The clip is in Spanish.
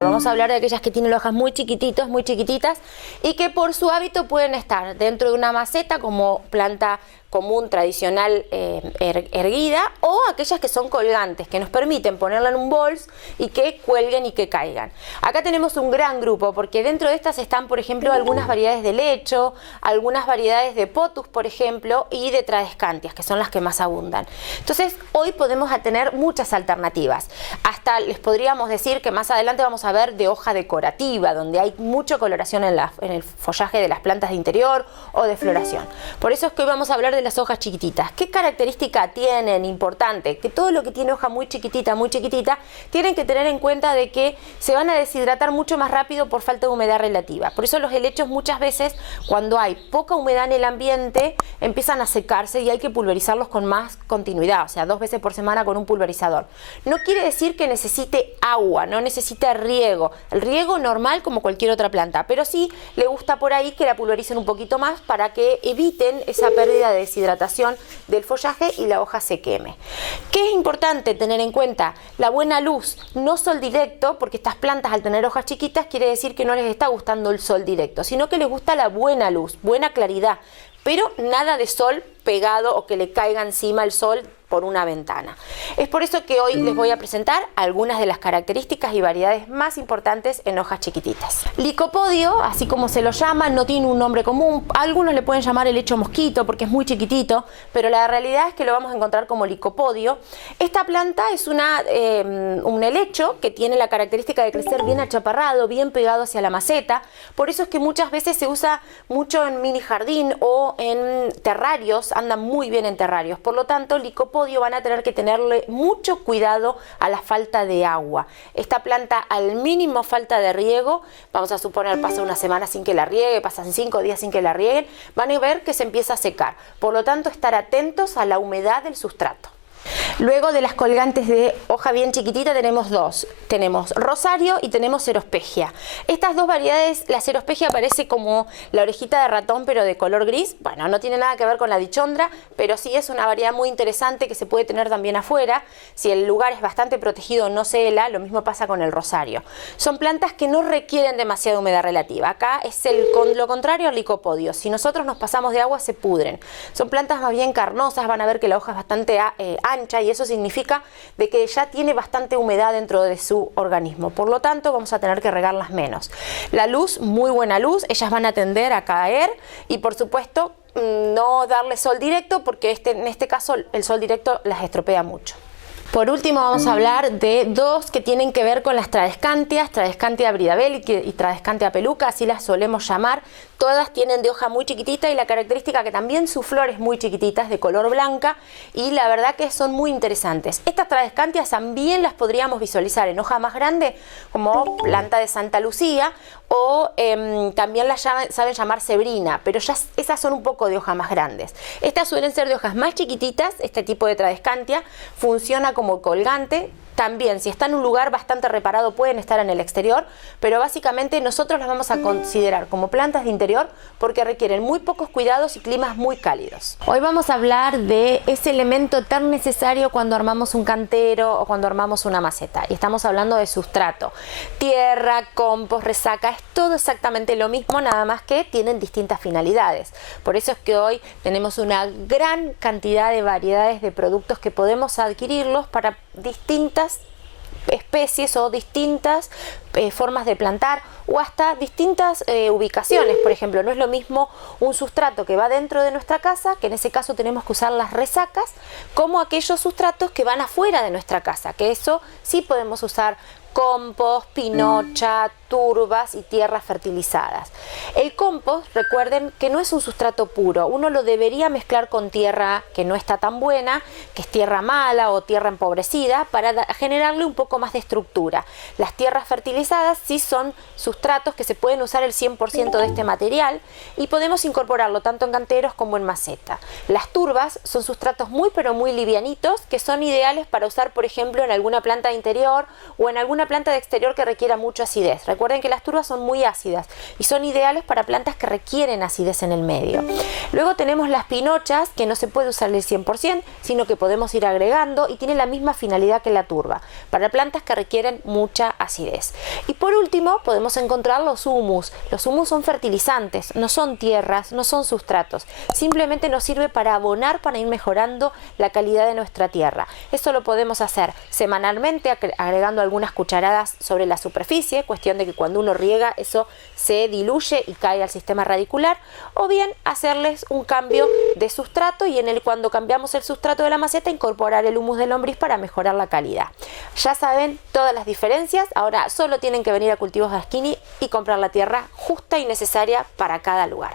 Vamos a hablar de aquellas que tienen hojas muy chiquititas y que por su hábito pueden estar dentro de una maceta como planta común, tradicional, erguida, o aquellas que son colgantes, que nos permiten ponerla en un bols y que cuelguen y que caigan. Acá tenemos un gran grupo, porque dentro de estas están, por ejemplo, algunas variedades de lecho, algunas variedades de potus, por ejemplo, y de tradescantias, que son las que más abundan. Entonces, hoy podemos tener muchas alternativas. Hasta les podríamos decir que más adelante vamos a ver de hoja decorativa, donde hay mucha coloración en el follaje de las plantas de interior o de floración. Por eso es que hoy vamos a hablar de las hojas chiquititas. ¿Qué característica tienen? Importante, que todo lo que tiene hoja muy chiquitita, tienen que tener en cuenta de que se van a deshidratar mucho más rápido por falta de humedad relativa. Por eso los helechos muchas veces, cuando hay poca humedad en el ambiente, empiezan a secarse y hay que pulverizarlos con más continuidad, o sea, 2 veces por semana con un pulverizador. No quiere decir que necesite agua, no necesita riego. El riego normal como cualquier otra planta, pero sí le gusta por ahí que la pulvericen un poquito más para que eviten esa pérdida de deshidratación del follaje y la hoja se queme. ¿Qué es importante tener en cuenta? La buena luz, no sol directo, porque estas plantas al tener hojas chiquitas quiere decir que no les está gustando el sol directo, sino que les gusta la buena luz, buena claridad, pero nada de sol pegado o que le caiga encima el sol por una ventana. Es por eso que hoy les voy a presentar algunas de las características y variedades más importantes en hojas chiquititas. Licopodio, así como se lo llama, no tiene un nombre común. Algunos le pueden llamar helecho mosquito porque es muy chiquitito, pero la realidad es que lo vamos a encontrar como licopodio. Esta planta es un helecho que tiene la característica de crecer bien achaparrado, bien pegado hacia la maceta. Por eso es que muchas veces se usa mucho en mini jardín o en terrarios, andan muy bien en terrarios. Por lo tanto, licopodio van a tener que tenerle mucho cuidado a la falta de agua. Esta planta al mínimo falta de riego, vamos a suponer pasa una semana sin que la riegue, pasan 5 días sin que la rieguen, van a ver que se empieza a secar. Por lo tanto, estar atentos a la humedad del sustrato. Luego de las colgantes de hoja bien chiquitita tenemos dos. Tenemos rosario y tenemos cerospegia. Estas dos variedades, la cerospegia parece como la orejita de ratón pero de color gris. Bueno, no tiene nada que ver con la dichondra, pero sí es una variedad muy interesante que se puede tener también afuera. Si el lugar es bastante protegido no se hela, lo mismo pasa con el rosario. Son plantas que no requieren demasiada humedad relativa. Acá es lo contrario al licopodio. Si nosotros nos pasamos de agua se pudren. Son plantas más bien carnosas, van a ver que la hoja es bastante ancha y eso significa de que ya tiene bastante humedad dentro de su organismo. Por lo tanto, vamos a tener que regarlas menos. La luz, muy buena luz, ellas van a tender a caer y por supuesto no darle sol directo porque en este caso el sol directo las estropea mucho. Por último vamos a hablar de dos que tienen que ver con las tradescantias, Tradescantia bridabel y Tradescantia peluca, así las solemos llamar. Todas tienen de hoja muy chiquitita y la característica que también su flor es muy chiquitita, es de color blanca y la verdad que son muy interesantes. Estas tradescantias también las podríamos visualizar en hoja más grande como planta de Santa Lucía o también las saben llamar cebrina, pero ya esas son un poco de hojas más grandes. Estas suelen ser de hojas más chiquititas, este tipo de tradescantia funciona como colgante. También, si está en un lugar bastante reparado, pueden estar en el exterior, pero básicamente nosotros las vamos a considerar como plantas de interior porque requieren muy pocos cuidados y climas muy cálidos. Hoy vamos a hablar de ese elemento tan necesario cuando armamos un cantero o cuando armamos una maceta. Y estamos hablando de sustrato. Tierra, compost, resaca, es todo exactamente lo mismo, nada más que tienen distintas finalidades. Por eso es que hoy tenemos una gran cantidad de variedades de productos que podemos adquirirlos para distintas especies o distintas formas de plantar o hasta distintas ubicaciones. Por ejemplo, no es lo mismo un sustrato que va dentro de nuestra casa, que en ese caso tenemos que usar las resacas, como aquellos sustratos que van afuera de nuestra casa, que eso sí podemos usar compost, pinocha, turbas y tierras fertilizadas. El compost, recuerden que no es un sustrato puro, uno lo debería mezclar con tierra que no está tan buena, que es tierra mala o tierra empobrecida, para generarle un poco más de estructura. Las tierras fertilizadas sí son sustratos que se pueden usar el 100% de este material y podemos incorporarlo tanto en canteros como en maceta. Las turbas son sustratos muy pero muy livianitos que son ideales para usar, por ejemplo, en alguna planta de interior o en alguna planta de exterior que requiera mucha acidez. Recuerden que las turbas son muy ácidas y son ideales para plantas que requieren acidez en el medio. Luego tenemos las pinochas, que no se puede usar el 100%, sino que podemos ir agregando y tiene la misma finalidad que la turba, para plantas que requieren mucha acidez. Y por último podemos encontrar los humus. Los humus son fertilizantes, no son tierras, no son sustratos, simplemente nos sirve para abonar, para ir mejorando la calidad de nuestra tierra. Esto lo podemos hacer semanalmente agregando algunas cucharadas sobre la superficie, cuestión de que cuando uno riega eso se diluye y cae al sistema radicular, o bien hacerles un cambio de sustrato y cuando cambiamos el sustrato de la maceta incorporar el humus de lombriz para mejorar la calidad. Ya saben todas las diferencias, ahora solo tienen que venir a Cultivos Dasquini y comprar la tierra justa y necesaria para cada lugar.